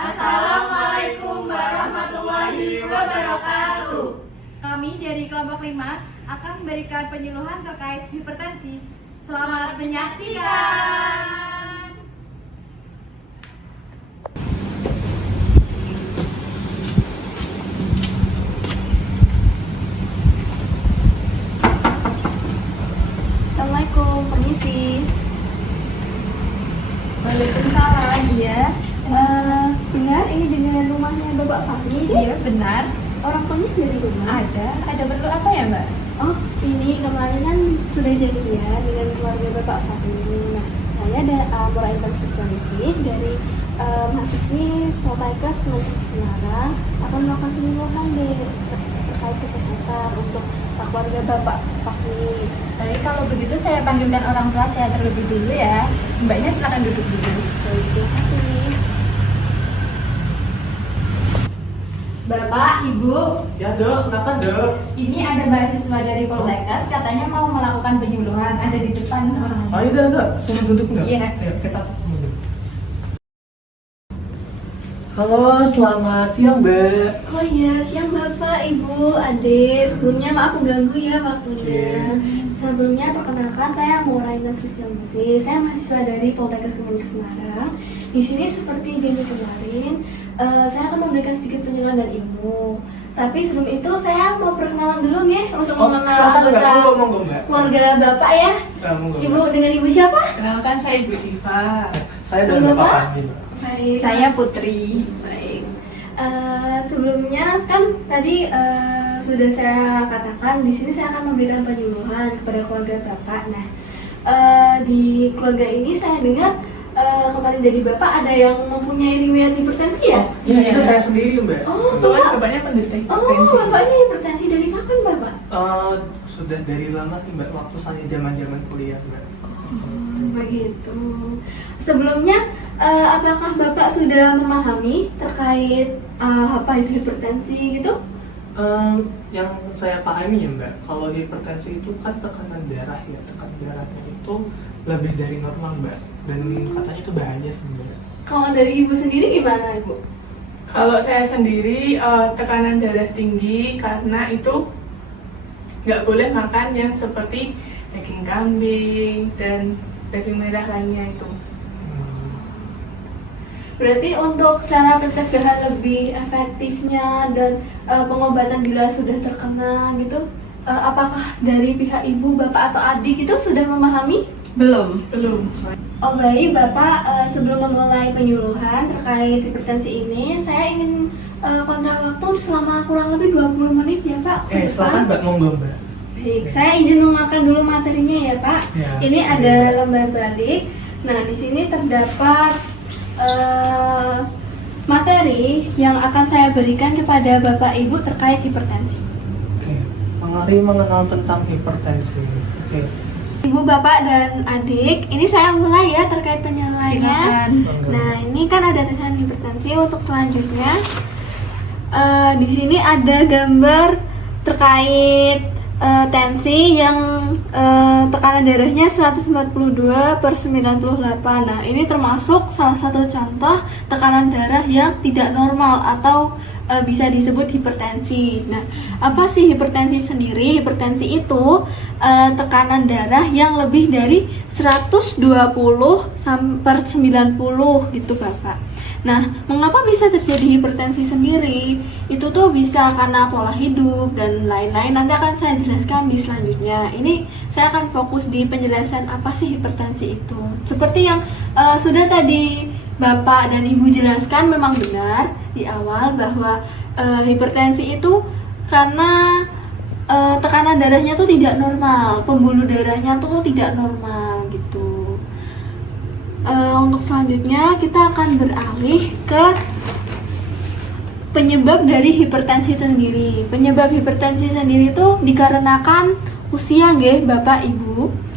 Assalamualaikum warahmatullahi wabarakatuh. Kami dari kelompok 5 akan memberikan penyuluhan terkait hipertensi. Selamat menyaksikan. Assalamualaikum, permisi. Waalaikumsalam. Iya, Benar ini dengan rumahnya Bapak Fahmi? iya benar. Orang tuanya dari rumah? Ada perlu apa ya, Mbak? Oh, ini kemarin kan sudah janjian dengan keluarga Bapak Fahmi. Nah, saya ada meraihkan sosialisasi dari mahasiswi Poltekkes Kementerian Semarang akan melakukan penyuluhan terkait kesehatan untuk keluarga Bapak Fahmi. Baik, kalau begitu saya panggilkan orang tua saya terlebih dulu ya. Mbaknya silakan duduk dulu. Baik, terima kasih. Bapak, Ibu, Ya dok, kenapa dok? ini ada mahasiswa dari Poltekkes katanya mau melakukan penyuluhan. Ada di depan orang. Oh iya dok, sini duduk dok. Iya. Ayo kita duduk. Halo, selamat siang mbak. Oh iya, siang Bapak, Ibu, Adik. Sebelumnya maaf mengganggu ya waktunya. Sebelumnya perkenalkan saya Muraina Sosialisasi. Saya mahasiswa dari Poltekkes Kementerian Semarang. Di sini seperti janji kemarin, saya akan memberikan sedikit penyuluhan dan ilmu. Tapi sebelum itu saya mau perkenalan dulu nih untuk mengenal silakan, mbak. anggota Monggo mbak. keluarga Bapak ya. Monggo, mbak. Ibu dengan Ibu siapa? Kenalkan saya Ibu Siva. Saya dari Bapak? Bapak Fahmi mbak. Baik. Saya Putri. Baik. Sebelumnya kan tadi sudah saya katakan di sini saya akan memberikan penyuluhan kepada keluarga Bapak. Nah, di keluarga ini saya dengar kemarin dari Bapak ada yang mempunyai riwayat hipertensi ya? Oh, iya, itu saya sendiri mbak. Oh, Kebetulan Bapak. bapaknya penderita Oh, hipertensi. Bapaknya hipertensi dari kapan, Bapak? Sudah dari lama sih mbak, waktu saya zaman kuliah mbak. Begitu. Sebelumnya, apakah Bapak sudah memahami terkait apa itu hipertensi gitu? Yang saya pahami ya mbak, kalau hipertensi itu kan tekanan darah ya, tekanan darahnya itu lebih dari normal mbak, dan katanya itu bahaya sebenarnya. Kalau dari Ibu sendiri gimana, Ibu? Kalau saya sendiri tekanan darah tinggi karena itu nggak boleh makan yang seperti daging kambing dan daging merah lainnya itu. Berarti untuk cara pencegahan lebih efektifnya dan pengobatan bila sudah terkena gitu, apakah dari pihak ibu, bapak atau adik itu sudah memahami? Belum. Oh baik Bapak, sebelum memulai penyuluhan terkait hipertensi ini, saya ingin kontra waktu selama kurang lebih 20 menit ya Pak. ke depan. Silakan mbak, monggo mbak. Baik, saya izin memakan dulu materinya ya Pak. Ya, Ini oke. ada lembar balik. Nah di sini terdapat materi yang akan saya berikan kepada Bapak Ibu terkait hipertensi. Oke, mari mengenal tentang hipertensi. Oke. Ibu, Bapak, dan adik, ini saya mulai ya terkait penyalurannya. Silakan. Nah, ini kan ada tulisan hipertensi. Untuk selanjutnya, di sini ada gambar terkait tensi yang tekanan darahnya 142/98. Nah, ini termasuk salah satu contoh tekanan darah yang tidak normal atau bisa disebut hipertensi. Nah, apa sih hipertensi sendiri? Hipertensi itu tekanan darah yang lebih dari 120/90 gitu, Bapak. Nah, mengapa bisa terjadi hipertensi sendiri? Itu tuh bisa karena pola hidup dan lain-lain. Nanti akan saya jelaskan di selanjutnya. Ini saya akan fokus di penjelasan apa sih hipertensi itu. Seperti yang sudah tadi Bapak dan Ibu jelaskan, memang benar di awal bahwa hipertensi itu karena tekanan darahnya tuh tidak normal, pembuluh darahnya tuh tidak normal gitu. Untuk selanjutnya kita akan beralih ke penyebab dari hipertensi itu sendiri. Penyebab hipertensi sendiri itu dikarenakan usia nggih Bapak Ibu.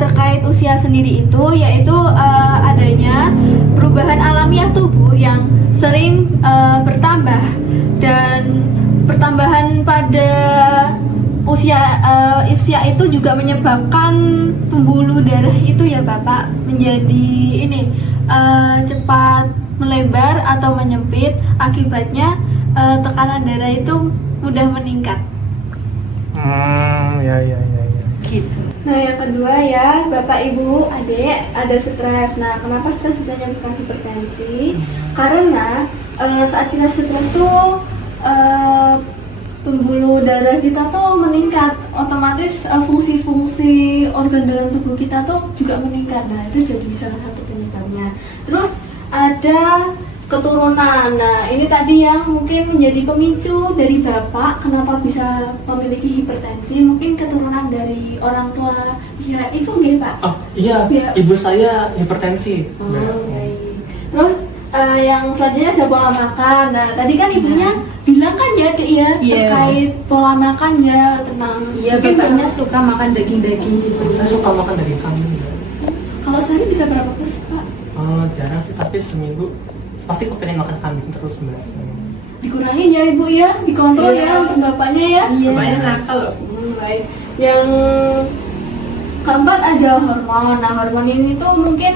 Terkait usia sendiri itu yaitu adanya perubahan alamiah tubuh yang sering bertambah, dan pertambahan pada usia itu juga menyebabkan pembuluh darah itu ya Bapak menjadi cepat melebar atau menyempit, akibatnya tekanan darah itu mudah meningkat. Ya. Gitu. Nah, yang kedua ya, Bapak, Ibu, Adik, ada stres. Nah, kenapa stres bisa menyebabkan hipertensi? Karena saat kita stres tuh pembuluh darah kita tuh meningkat, otomatis fungsi-fungsi organ dalam tubuh kita tuh juga meningkat. Nah, itu jadi salah satu penyebabnya. Terus ada keturunan. Nah, ini tadi yang mungkin menjadi pemicu dari Bapak kenapa bisa memiliki hipertensi, mungkin keturunan dari orang tua pihak ibu nggih, Pak? Oh iya, Pihak- ibu saya hipertensi. Oh, baik. Terus yang selanjutnya ada pola makan. Nah, tadi kan ibunya bilang kan ya, Dik ya, Iya. terkait pola makan ya, tenang. Iya, Mungkin bapaknya Bapak- suka makan daging-daging gitu. Saya suka makan daging kambing, Mbak. kalau sehari bisa berapa porsi, Pak? Jarang sih, tapi seminggu pasti kepengen makan kambing terus, Mbak. Dikurangin ya, Ibu ya, dikontrol Iya. ya untuk bapaknya ya. Iya. Bapaknya nakal loh. Baik. Yang keempat ada hormon. Nah, hormon ini tuh mungkin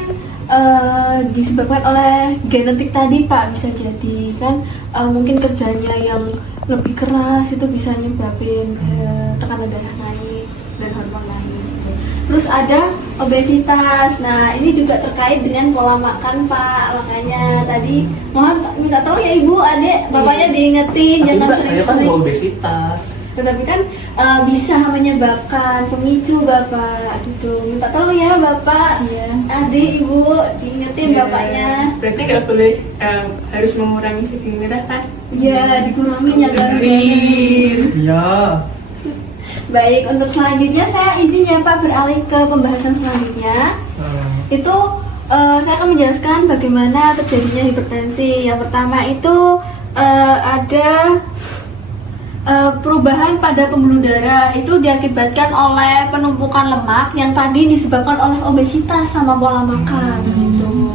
disebabkan oleh genetik tadi, Pak, bisa jadi kan mungkin kerjanya yang lebih keras itu bisa nyebabin tekanan darah naik dan hormon naik gitu. Terus ada obesitas. Nah, ini juga terkait dengan pola makan, Pak. Makanya tadi mohon minta tolong ya Ibu, Adik, bapaknya diingetin Tapi jangan Mbak, saya kan sering-sering. nggak obesitas. Tetapi kan bisa menyebabkan pemicu Bapak gitu. Minta tolong ya Bapak, Iya. Adik, Ibu, diingetin Iya. bapaknya. Berarti nggak boleh harus mengurangi daging merah kan? Iya, dikurangin ya kan. Dengerin. Iya. Baik, untuk selanjutnya saya izin ya Pak beralih ke pembahasan selanjutnya. Itu saya akan menjelaskan bagaimana terjadinya hipertensi. Yang pertama itu ada perubahan pada pembuluh darah, itu diakibatkan oleh penumpukan lemak yang tadi disebabkan oleh obesitas sama pola makan gitu.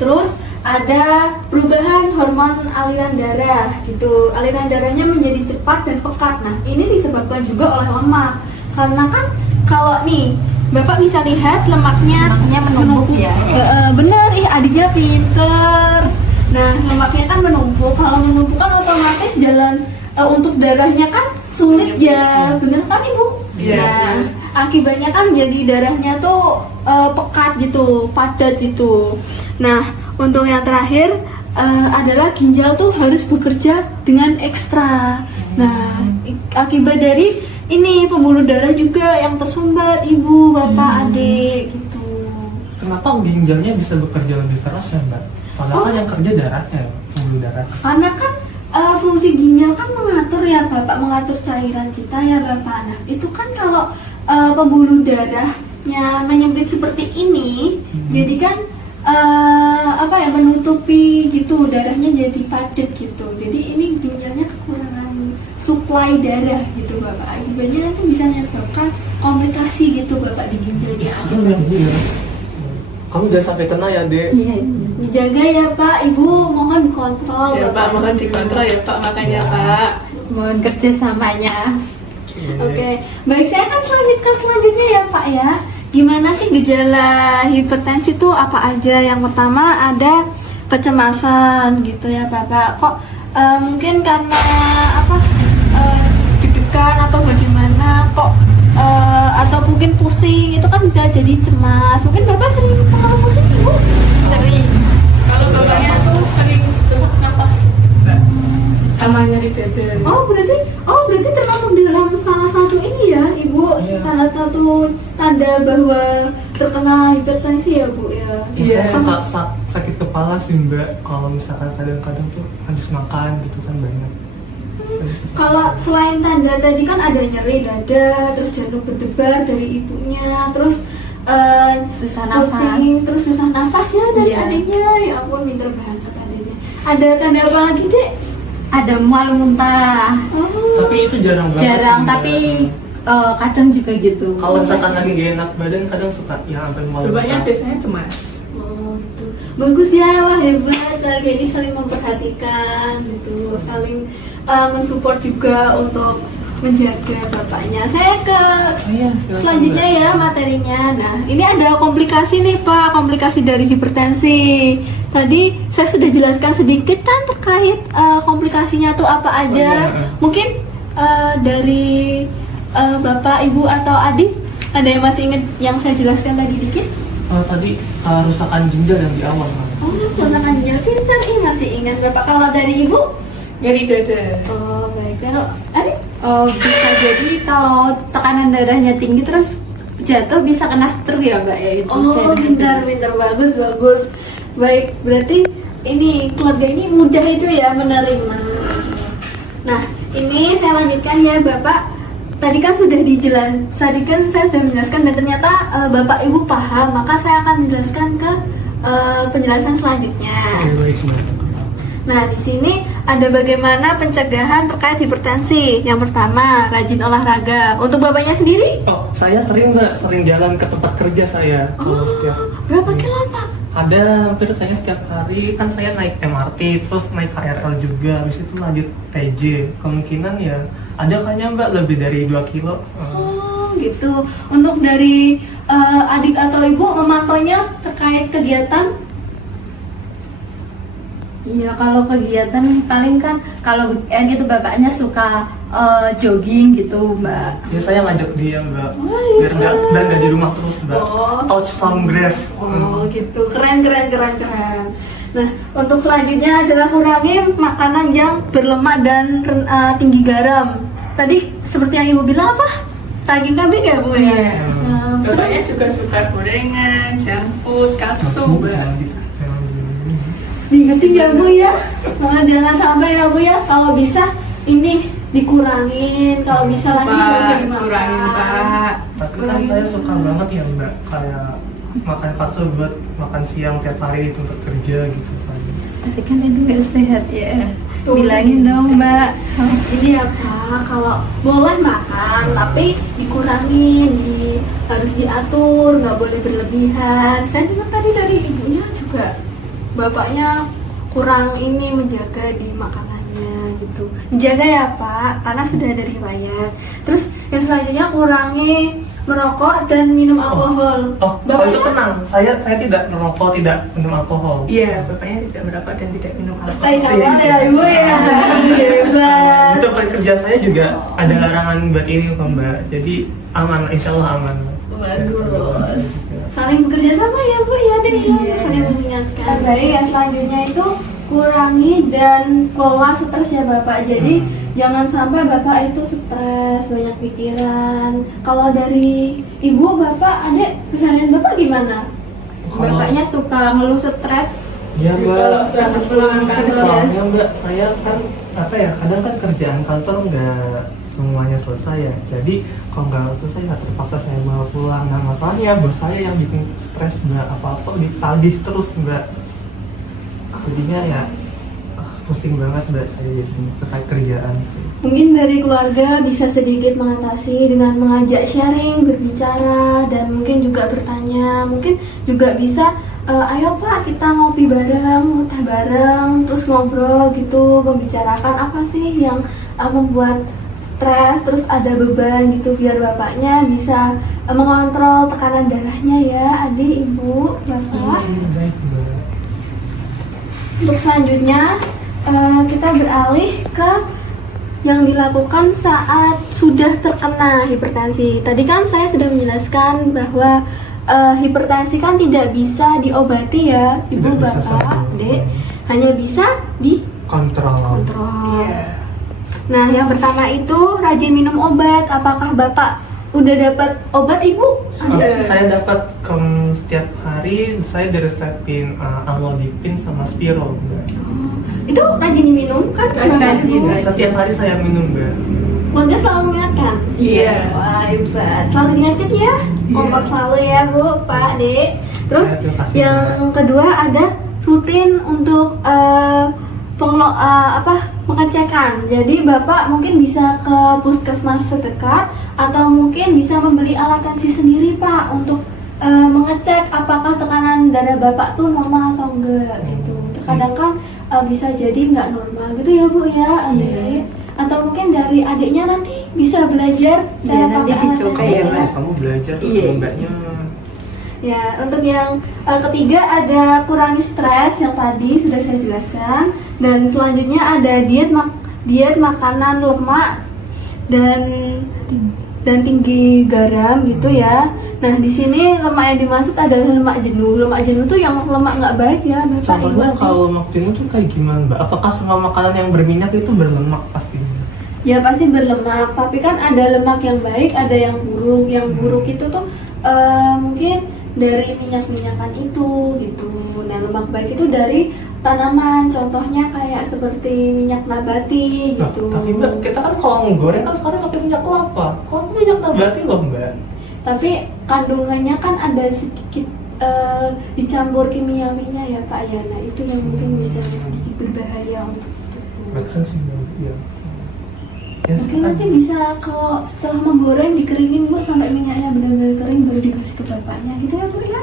Terus ada perubahan hormon aliran darah gitu. Aliran darahnya menjadi cepat dan pekat. Nah, ini disebabkan juga oleh lemak. Karena kan kalau nih Bapak bisa lihat lemaknya menumpuk ya. Bener, adiknya pinter. Nah, lemaknya kan menumpuk. Kalau menumpuk kan otomatis jalan untuk darahnya kan sulit ya, bener kan Ibu? Iya. Nah, akibatnya kan jadi darahnya tuh pekat gitu, padat gitu. Nah, untuk yang terakhir adalah ginjal tuh harus bekerja dengan ekstra. Nah, akibat dari ini pembuluh darah juga yang tersumbat Ibu, Bapak, Adik gitu. Kenapa ginjalnya bisa bekerja lebih keras ya, Mbak? Padahal kan yang kerja darahnya, pembuluh darah. Karena kan fungsi ginjal kan mengatur ya Bapak, mengatur cairan kita ya Bapak. Nah, itu kan kalau pembuluh darahnya menyempit seperti ini, jadi kan menutupi gitu, darahnya jadi padat gitu. Jadi ini ginjalnya kekurangan suplai darah gitu Bapak. Akibatnya nanti bisa menyebabkan komplikasi gitu Bapak di ginjalnya. Kamu jangan sampai kena ya, Dek. Iya. Dijaga ya Pak, Ibu mohon kontrol. Ya Pak, mohon dikontrol ya Pak, makanya Pak. Mohon kerjasamanya. Oke, baik, saya akan selanjutnya ya Pak ya. Gimana sih gejala hipertensi itu apa aja? Yang pertama ada kecemasan gitu ya Bapak. Kok mungkin karena deg-degan atau bagaimana kok atau mungkin pusing, itu kan bisa jadi cemas. Mungkin Bapak sering mengalami pusing Bu? Sering. Kalau bapaknya tuh sering sesak nafas sama nyeri dada. Oh berarti termasuk dalam salah satu ini ya Ibu, Iya. salah satu tanda bahwa terkena hipertensi ya Bu ya. Iya. Saya suka sakit kepala sih, Mbak. Kalau misalkan kadang-kadang tuh habis makan gitu kan banyak. Kalau selain tanda tadi kan ada nyeri dada, terus jantung berdebar dari ibunya, terus Susah nafas. pusing, terus susah nafas ya dari Iya. adiknya. Ya ampun, pinter banget adiknya. Ada tanda apa lagi Dek? Ada mual muntah. Oh, Tapi itu jarang banget. Jarang, sih, Mbak. tapi kadang juga gitu. Kalau misalkan lagi gak enak badan kadang suka ya sampai mual. Bapaknya biasanya cemas. gitu. Bagus ya, wah hebat. Keluarga ini saling memperhatikan gitu, saling mensupport juga untuk menjaga bapaknya. Saya ke Iya, silakan, selanjutnya Mbak. ya materinya. Nah, ini ada komplikasi nih Pak, komplikasi dari hipertensi. Tadi saya sudah jelaskan sedikit kan terkait komplikasinya tuh apa aja. iya. Mungkin dari Bapak, Ibu atau adik ada yang masih ingat yang saya jelaskan tadi dikit? Tadi kerusakan ginjal yang di awal. Oh, kerusakan ginjal, pintar nih masih ingat Bapak. Kalau dari Ibu? Nyeri dada. Oh, baik. Kalau adik? Oh, bisa jadi kalau tekanan darahnya tinggi terus jatuh bisa kena stroke ya Mbak ya itu. Oh, pintar, bagus, bagus. Baik, berarti ini keluarga ini mudah itu ya menerima. Nah, ini saya lanjutkan ya Bapak. Tadi kan tadi kan saya sudah menjelaskan dan ternyata Bapak Ibu paham, maka saya akan menjelaskan ke penjelasan selanjutnya. Oke, baik, Mbak. Nah, di sini ada bagaimana pencegahan terkait hipertensi. Yang pertama, rajin olahraga. Untuk Bapaknya sendiri? Oh, saya sering Mbak, sering jalan ke tempat kerja saya. Kalau setiap Berapa kilo Pak? ada hampir kayaknya setiap hari kan saya naik MRT terus naik KRL juga, habis itu lanjut TJ. Kemungkinan ya ada kayaknya Mbak lebih dari 2 kilo. Oh, gitu. Untuk dari adik atau ibu memantaunya terkait kegiatan? Iya, kalau kegiatan paling kan kalau weekend itu bapaknya suka jogging gitu Mbak. Ya saya ngajak dia Mbak, Oh, biar nggak di rumah terus Mbak. Oh. Touch some grass. Oh, gitu. Keren. Nah, untuk selanjutnya adalah kurangi makanan yang berlemak dan tinggi garam. Tadi seperti yang ibu bilang apa? Daging kambing ya Bu ya? Iya. Nah, Bapaknya juga suka gorengan, junk food, kalsu, Mbak. diingetin ya Bu ya. Nah, jangan sampai ya Bu ya. Kalau bisa ini dikurangin, kalau bisa lagi Pak, dimakan. kurangin Pak. Tapi kan saya suka banget ya Mbak, kayak makan bakso buat makan siang tiap hari di tempat kerja gitu kan. Tapi kan itu nggak sehat ya. Tuh. Bilangin dong Mbak. Ini ya Pak, kalau boleh makan tapi dikurangin, harus diatur, nggak boleh berlebihan. Saya dengar tadi dari ibunya juga bapaknya kurang ini menjaga di makanannya gitu. Menjaga ya Pak, karena sudah ada riwayat. Terus yang selanjutnya kurangi merokok dan minum alkohol. Oh, kalau itu tenang, saya tidak merokok, tidak minum alkohol. Iya, bapaknya tidak merokok dan tidak minum alkohol. Stay halal ya Ibu ya. Hebat. Di tempat kerja saya juga ada larangan buat ini kok Mbak, jadi aman, insya Allah aman. Bagus. Saling bekerja sama ya Bu ya deh ya, untuk saling mengingatkan. Baik, yang selanjutnya itu kurangi dan kelola stres ya Bapak. Jadi jangan sampai Bapak itu stres, banyak pikiran. Kalau dari Ibu, Bapak, Adek, keseharian Bapak gimana? Bapaknya suka ngeluh stres. Ya Mbak, Kalau sehabis pulang kantor. soalnya Mbak, saya kan apa ya, kadang kan kerjaan kantor nggak semuanya selesai ya. Jadi kalau nggak selesai ya terpaksa saya bawa pulang. Nah masalahnya bos saya yang bikin stres Mbak, apa-apa ditagih terus Mbak. Jadinya ya pusing banget Mbak saya jadi terkait kerjaan sih. Mungkin dari keluarga bisa sedikit mengatasi dengan mengajak sharing, berbicara, dan mungkin juga bertanya. Mungkin juga bisa, ayo Pak kita ngopi bareng, teh bareng, terus ngobrol gitu, membicarakan apa sih yang membuat stres, terus ada beban gitu, biar bapaknya bisa mengontrol tekanan darahnya ya, adik, ibu, bapak. Baik Mbak. Untuk selanjutnya kita beralih ke yang dilakukan saat sudah terkena hipertensi. Tadi kan saya sudah menjelaskan bahwa hipertensi kan tidak bisa diobati ya, ibu, Tidak bisa bapak, satu. dek, hanya bisa Kontrol. Iya. Nah, yang pertama itu rajin minum obat. Apakah bapak udah dapat obat ibu? Saya dapat setiap hari saya diresepin amlodipin sama Spiro Mbak. Itu rajin diminum kan? Rajin. Setiap hari saya minum Mbak. Keluarga selalu mengingatkan? Iya. Wah, hebat. Selalu diingatkan ya? Kompak selalu ya Bu, Pak, Dek. Terus Ya, terima kasih, yang kedua ada rutin untuk pengecekan. Jadi Bapak mungkin bisa ke puskesmas terdekat atau mungkin bisa membeli alat tensi sendiri Pak untuk mengecek apakah tekanan darah Bapak tuh normal atau enggak gitu. Terkadang kan bisa jadi nggak normal gitu ya Bu ya, Adek. Atau mungkin dari adiknya nanti bisa belajar Iya, cara nanti pakai alat dicoba tes ya, itu. Mbak. Kamu belajar terus Iya. sama mbaknya. Ya, untuk yang ketiga ada kurangi stres yang tadi sudah saya jelaskan, dan selanjutnya ada diet makanan lemak dan tinggi garam gitu ya. Nah, di sini lemak yang dimaksud adalah lemak jenuh. Lemak jenuh tuh yang lemak nggak baik ya, Bapak Ibu. Contohnya kalau lemak jenuh tuh kayak gimana Mbak? Apakah semua makanan yang berminyak itu berlemak pastinya? Ya pasti berlemak, tapi kan ada lemak yang baik, ada yang buruk. Yang buruk itu tuh mungkin dari minyak-minyakan itu gitu. Nah, lemak baik itu dari tanaman, contohnya kayak seperti minyak nabati Nah, gitu. tapi Mbak, kita kan kalau menggoreng kan sekarang pakai minyak kelapa. Kalau aku minyak nabati loh Mbak. Tapi kandungannya kan ada sedikit dicampur kimiawinya ya Pak ya. Nah, itu yang mungkin bisa sedikit berbahaya untuk tubuh. Make sense sih Mbak. Iya. Ya, Mungkin silakan. nanti bisa kalau setelah menggoreng dikeringin Bu sampai minyaknya benar-benar kering baru dikasih ke bapaknya gitu ya Bu ya.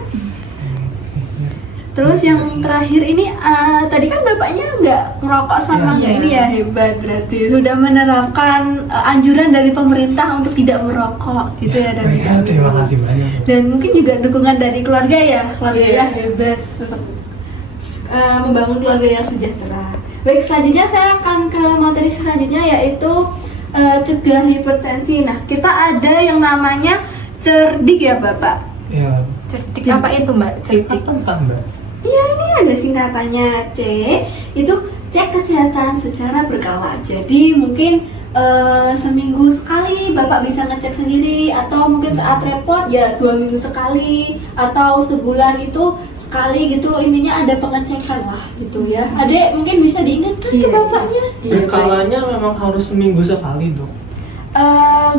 Terus yang terakhir ini tadi kan bapaknya nggak ngerokok sama Iya. ini ya, hebat berarti sudah menerapkan anjuran dari pemerintah untuk tidak merokok gitu ya dan Baik, terima kasih banyak. dan mungkin juga dukungan dari keluarga ya Iya. hebat untuk membangun keluarga yang sejahtera. Baik, selanjutnya saya akan ke materi selanjutnya yaitu cegah hipertensi. Nah, kita ada yang namanya cerdik ya Bapak. Ya, Cerdik apa itu Mbak? cerita Cerdik. tentang Mbak. Iya, ini ada singkatannya C. Itu cek kesehatan secara berkala. Jadi mungkin seminggu sekali Bapak bisa ngecek sendiri, atau mungkin saat repot ya 2 minggu sekali, atau sebulan itu sekali gitu. Intinya ada pengecekan lah gitu ya. Adek mungkin bisa diingatkan ke Iya. bapaknya. Iya, baik. Berkalanya memang harus seminggu sekali dok.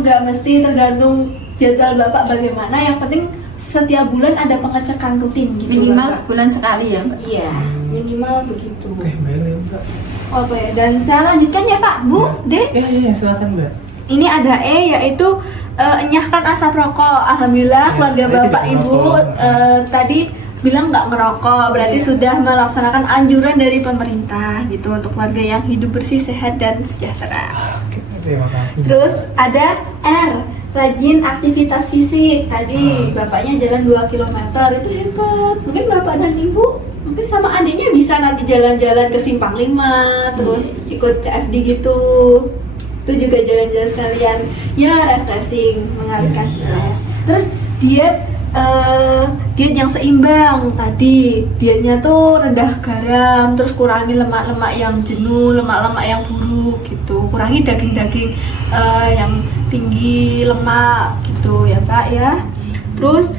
Nggak mesti, tergantung jadwal Bapak bagaimana. Yang penting setiap bulan ada pengecekan rutin gitu. Minimal Bapak. sebulan sekali ya Mbak. Iya, minimal begitu. Oke, baik ya Mbak. Oke, dan saya lanjutkan ya Pak, Bu, Des. Ya, silakan Mbak. Ini ada E, yaitu enyahkan asap rokok. Alhamdulillah Ya, keluarga saya Bapak tidak Ibu merokok. tadi bilang nggak merokok, berarti sudah melaksanakan anjuran dari pemerintah gitu untuk keluarga yang hidup bersih, sehat dan sejahtera. Oke, terima kasih. Terus ada R, rajin aktivitas fisik. Tadi bapaknya jalan 2 km, itu hebat. Mungkin bapak dan ibu mungkin sama adiknya bisa nanti jalan-jalan ke Simpang 5, terus ikut CFD gitu. Itu juga jalan-jalan sekalian. Ya, refreshing, mengalihkan stres. Terus diet yang seimbang. Tadi dietnya tuh rendah garam, terus kurangi lemak-lemak yang jenuh, lemak-lemak yang buruk gitu. Kurangi daging-daging yang tinggi lemak gitu ya Pak ya. Terus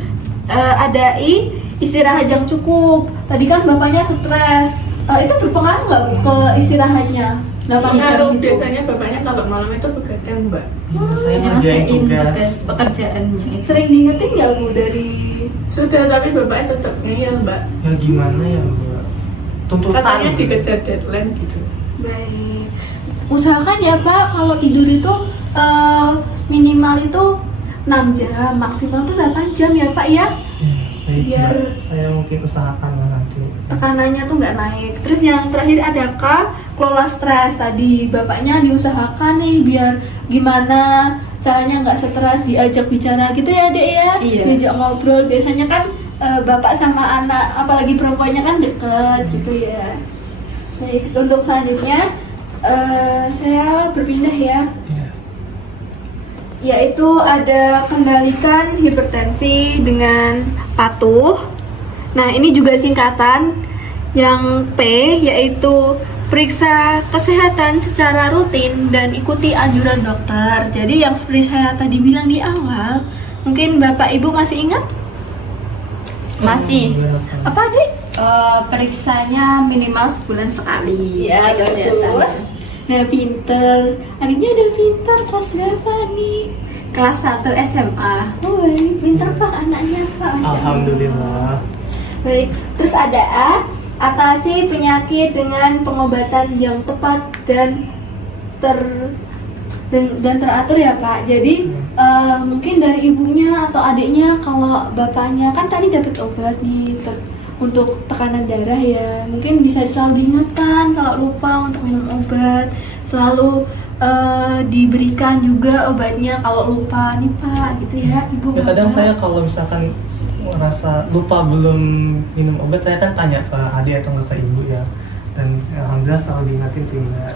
ada I, istirahat yang cukup. Tadi kan bapaknya stres, itu berpengaruh nggak Bu ke istirahatnya? 8 jam Ngaruh, gitu. biasanya bapaknya kalau malam itu begadang Mbak. Iya, saya ngerjain Nyelesain tugas. tugas pekerjaannya itu. Sering diingetin nggak Bu dari Sudah, tapi bapaknya tetap ngeyel Mbak. Ya gimana ya Mbak? Tuntutan. Katanya dikejar deadline gitu. baik? Usahakan ya Pak, kalau tidur itu minimal itu 6 jam, maksimal tuh 8 jam ya Pak ya. Ya, baik, Biar Mbak. Saya mungkin usahakan lah nanti. tekanannya tuh nggak naik. Terus yang terakhir ada K, kelola stres. Tadi bapaknya diusahakan nih biar gimana caranya nggak stres, diajak bicara gitu ya Dek ya. Iya. Diajak ngobrol. Biasanya kan bapak sama anak, apalagi perempuannya kan deket gitu ya. Baik, untuk selanjutnya saya berpindah ya, Iya. yaitu ada kendalikan hipertensi dengan patuh. Nah, ini juga singkatan. Yang P yaitu periksa kesehatan secara rutin dan ikuti anjuran dokter. Jadi yang seperti saya tadi bilang di awal, mungkin Bapak Ibu masih ingat? Masih. Apa deh? Periksanya minimal sebulan sekali. Ya, Cek kesehatannya. bagus. Nah, pinter. Adiknya ada pinter, kelas berapa nih? Kelas 1 SMA. Oh, baik. Pinter Pak anaknya Pak. Masya Allah. Alhamdulillah. Baik, terus ada A, atasi penyakit dengan pengobatan yang tepat dan teratur ya Pak. Jadi mungkin dari ibunya atau adiknya, kalau bapaknya kan tadi dapat obat nih untuk tekanan darah ya, mungkin bisa selalu diingatkan kalau lupa untuk minum obat, selalu diberikan juga obatnya kalau lupa nih Pak gitu ya Ibu. Ya kadang Bapak. saya kalau misalkan merasa lupa belum minum obat, saya kan tanya ke adik atau nggak ke ibu ya, dan alhamdulillah selalu diingatin sih Mbak.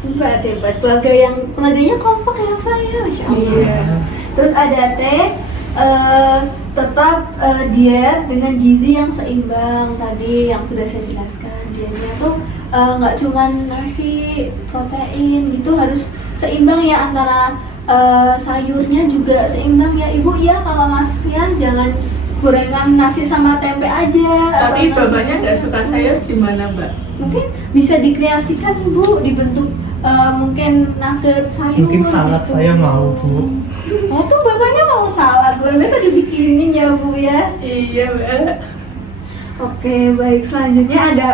Hebat, keluarganya kompak ya Pak ya, Masya Allah. Iya. Terus ada Teh, tetap diet dengan gizi yang seimbang tadi yang sudah saya jelaskan. Dietnya tuh nggak cuman nasi, protein gitu, harus seimbang ya, antara sayurnya juga seimbang ya Ibu ya. Kalau Mas Rian jangan gorengan nasi sama tempe aja. Tapi atau nasi bapaknya nggak suka sayur gimana Mbak? mungkin bisa dikreasikan Bu, dibentuk mungkin nugget sayur Mungkin salad gitu. saya mau Bu. Oh tuh bapaknya mau salad, luar biasa dibikinin ya Bu ya. Iya Mbak. Oke, baik. Selanjutnya ada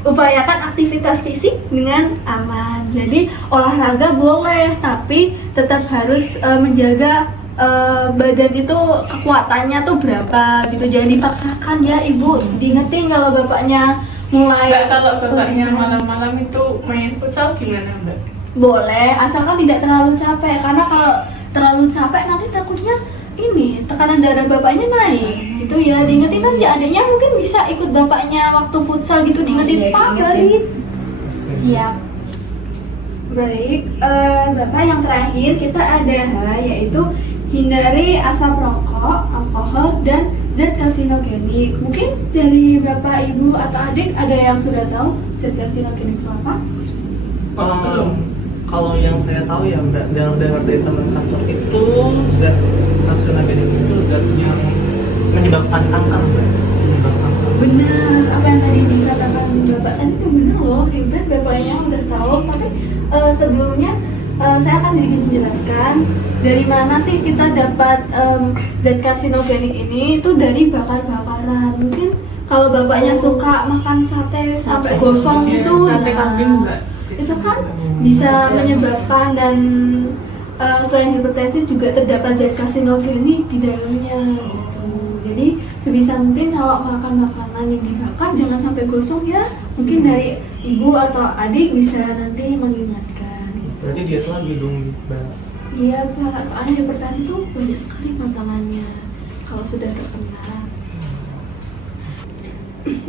upayakan aktivitas fisik dengan aman. Jadi olahraga boleh, tapi tetap harus menjaga badan itu kekuatannya tuh berapa gitu. Jangan dipaksakan ya Ibu. Diingetin kalau bapaknya mulai. Mbak, kalau bapaknya malam-malam itu main futsal gimana Mbak? Boleh, asalkan tidak terlalu capek. Karena kalau terlalu capek nanti takutnya ini tekanan darah bapaknya naik gitu ya. Diingetin aja, adanya mungkin bisa ikut bapaknya waktu futsal gitu, diingetin iya, Pak diingetin. balik. Siap. Baik, Bapak yang terakhir kita ada yaitu hindari asap rokok, alkohol, dan zat karsinogenik. Mungkin dari Bapak, Ibu, atau adik ada yang sudah tahu zat karsinogenik itu apa? Kalau yang saya tahu ya Mbak, dengar dari teman kantor itu zat karsinogenik itu zat yang menyebabkan kanker Mbak. Menyebabkan kanker. Benar, apa yang tadi dikatakan Bapak tadi itu benar loh, hebat Bapaknya udah tahu. Tapi sebelumnya saya akan sedikit menjelaskan dari mana sih kita dapat zat karsinogenik ini. Itu dari bakar-bakaran. Mungkin kalau Bapaknya suka makan sate sampai gosong Iya, itu, sate kambing Mbak. itu kan bisa menyebabkan, dan selain hipertensi juga terdapat zat karsinogenik di dalamnya gitu. Jadi sebisa mungkin kalau makan makanan yang dibakar jangan sampai gosong ya. Mungkin dari ibu atau adik bisa nanti mengingatkan gitu. Berarti diet lagi dong Mbak. Iya Pak, soalnya hipertensi itu banyak sekali pantangannya kalau sudah terkena.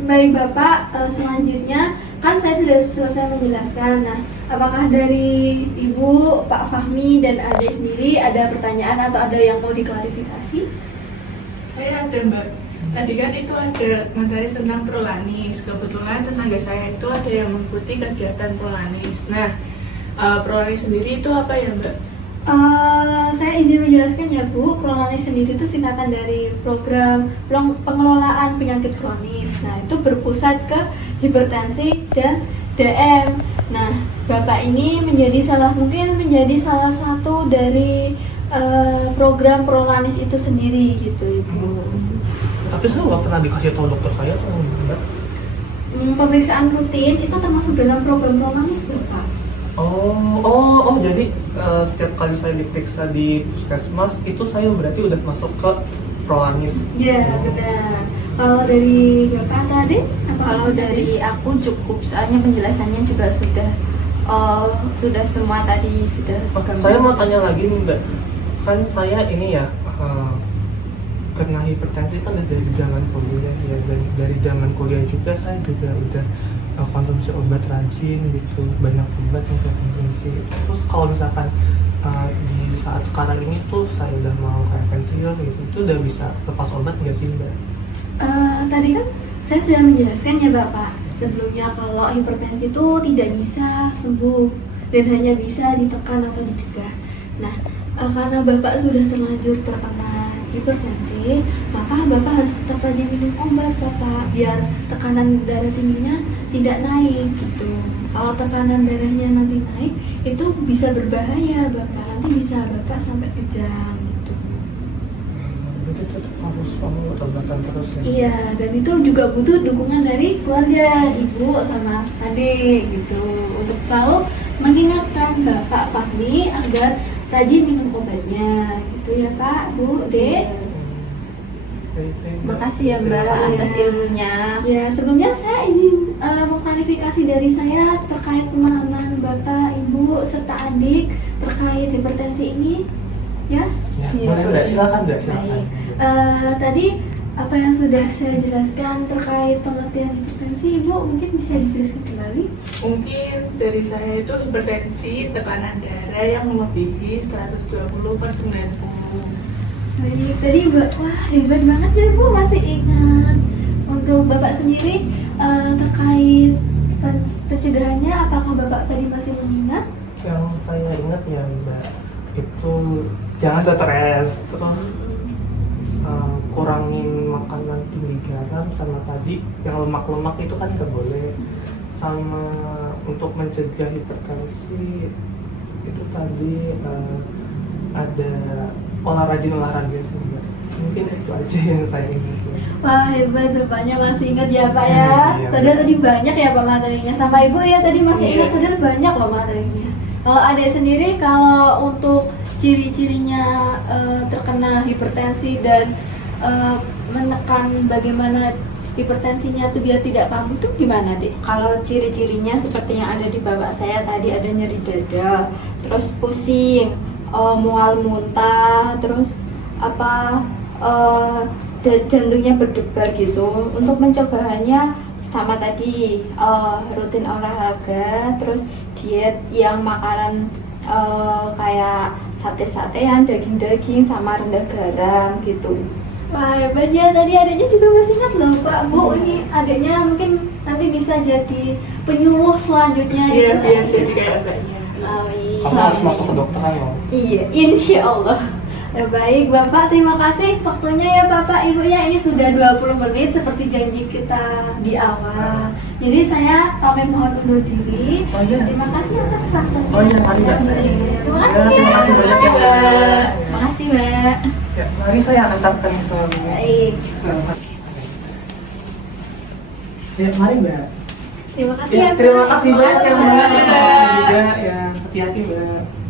Baik Bapak, selanjutnya kan saya sudah selesai menjelaskan. Nah, apakah dari Ibu, Pak Fahmi, dan adik sendiri ada pertanyaan atau ada yang mau diklarifikasi? Saya ada Mbak. Tadi kan itu ada materi tentang prolanis. Kebetulan tenaga saya itu ada yang mengikuti kegiatan prolanis. Nah, prolanis sendiri itu apa ya Mbak? Saya izin menjelaskan ya Bu, prolanis sendiri itu singkatan dari program pengelolaan penyakit kronis. Nah, itu berpusat ke hipertensi dan DM. Nah, Bapak ini menjadi salah satu dari program prolanis itu sendiri gitu Ibu. Tapi saya nggak pernah dikasih tahu dokter saya tuh Mbak. Pemeriksaan rutin itu termasuk dalam program prolanis Bapak. Oh, jadi setiap kali saya diperiksa di puskesmas itu saya berarti udah masuk ke prolanis. Iya, benar. Kalau dari Bapak atau adik? Kalau dari aku cukup, soalnya penjelasannya juga sudah semua tadi sudah. Saya mau tanya lagi nih Mbak, kan saya ini ya kena hipertensi kan dari zaman kuliah ya, dan dari zaman kuliah juga saya juga udah konsumsi obat rajin gitu, banyak obat yang saya konsumsi. Terus kalau misalkan di saat sekarang ini tuh saya udah mau kayak pensiun gitu, itu udah bisa lepas obat nggak sih Mbak? Tadi kan saya sudah menjelaskan ya Bapak sebelumnya, kalau hipertensi itu tidak bisa sembuh dan hanya bisa ditekan atau dicegah. Nah, karena Bapak sudah terlanjur terkena hipertensi, maka Bapak harus tetap rajin minum obat Bapak, biar tekanan darah tingginya tidak naik gitu. Kalau tekanan darahnya nanti naik, itu bisa berbahaya Bapak, nanti bisa Bapak sampai kejang gitu. Berarti tetap harus obat-obatan terus ya? Iya, dan itu juga butuh dukungan dari keluarga, ibu sama adik gitu, untuk selalu mengingatkan Bapak Fahmi agar rajin minum obatnya gitu ya Pak, Bu, Dek. Makasih ya Mbak atas ilmunya. Ya, sebelumnya saya izin mengklarifikasi dari saya terkait pemahaman Bapak, Ibu ibu serta adik terkait hipertensi ini? Ya? Ya, Iya. boleh, udah silakan, udah silakan. Baik. Tadi apa yang sudah saya jelaskan terkait pengertian hipertensi, Ibu mungkin bisa dijelaskan kembali? Mungkin dari saya itu hipertensi tekanan darah yang melebihi 120/90. Baik, tadi wah hebat banget ya Bu, masih ingat. Untuk Bapak sendiri terkait pencegahannya, apakah Bapak tadi masih mengingat? Yang saya ingat ya Mbak, itu jangan stres, terus kurangin makanan tinggi garam, sama tadi yang lemak-lemak itu kan nggak boleh, sama untuk mencegah hipertensi itu tadi ada rajin olahraga sih Mbak. Mungkin itu aja yang saya ingat. Wah hebat, Bapaknya masih ingat ya Pak ya. Iya. Padahal tadi banyak ya Pak materinya, sama Ibu ya tadi masih Iya. ingat, padahal banyak loh materinya. Kalau Adek sendiri, kalau untuk ciri-cirinya terkena hipertensi dan menekan bagaimana hipertensinya tuh biar tidak kambuh tuh gimana deh? Kalau ciri-cirinya seperti yang ada di bapak saya tadi, ada nyeri dada, terus pusing, mual muntah, terus jantungnya berdebar gitu. Untuk pencegahannya sama tadi, rutin olahraga, terus diet yang makanan kayak sate-satean, daging-daging, sama rendah garam gitu. Wah hebat ya, tadi adiknya juga masih ingat loh Pak. Bu, ini adiknya mungkin nanti bisa jadi penyuluh selanjutnya Iya, gitu. biar jadi kayak mbaknya. Amin. Kamu harus masuk ke dokteran loh. Iya, insya Allah. Ya, baik Bapak, terima kasih waktunya ya Bapak Ibu ya. Ini sudah 20 menit seperti janji kita di awal. Jadi saya pamit mohon undur diri. Oh, iya. Terima kasih atas waktunya. Oh iya, mari Mbak, saya. Terima kasih Ya, terima kasih banyak ya Mbak. Makasih Mbak. Ya, mari saya antarkan ke Baik. Ya, mari Mbak. Terima kasih Ya, ya, terima Pak. kasih Terima banyak ya kasih, Mbak. Mbak. Juga ya, hati-hati Mbak.